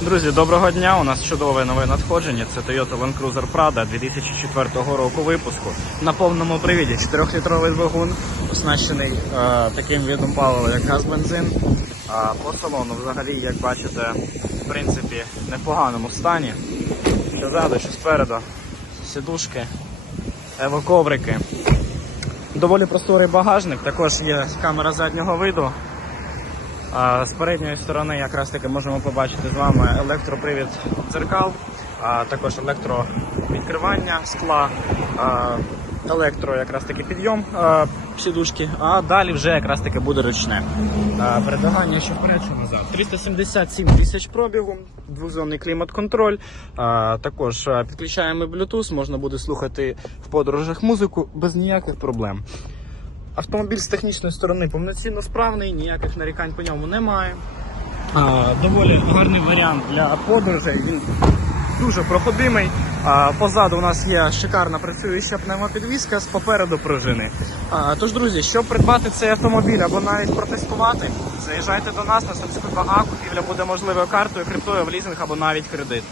Друзі, доброго дня! У нас чудове нове надходження. Це Toyota Land Cruiser Prado 2004 року випуску. На повному привіді 4-літровий двигун, оснащений е, таким видом палива, як газ бензин. А по салону, взагалі, як бачите, в принципі, в непоганому стані. Що ззаду, що спереду. Сідушки, евоковрики. Доволі просторий багажник, також є камера заднього виду. З передньої сторони якраз таки можемо побачити з вами електропривід дзеркал, а також електровідкривання скла, електро якраз таки підйом сідушки, а далі вже якраз таки буде ручне. А, Передавання що вперед, що назад. 377 тисяч пробігу, двозонний клімат-контроль. Також підключаємо Bluetooth, можна буде слухати в подорожах музику без ніяких проблем. Автомобіль з технічної сторони повноцінно справний, ніяких нарікань по ньому немає. А, доволі гарний варіант для подорожей. Він дуже проходимий. А, позаду у нас є шикарна працююча пневмопідвізка з попереду пружини. А, тож, друзі, щоб придбати цей автомобіль або навіть протестувати, заїжджайте до нас на Сумську 2А, купівля буде можливою картою, криптою в лізинг або навіть кредит.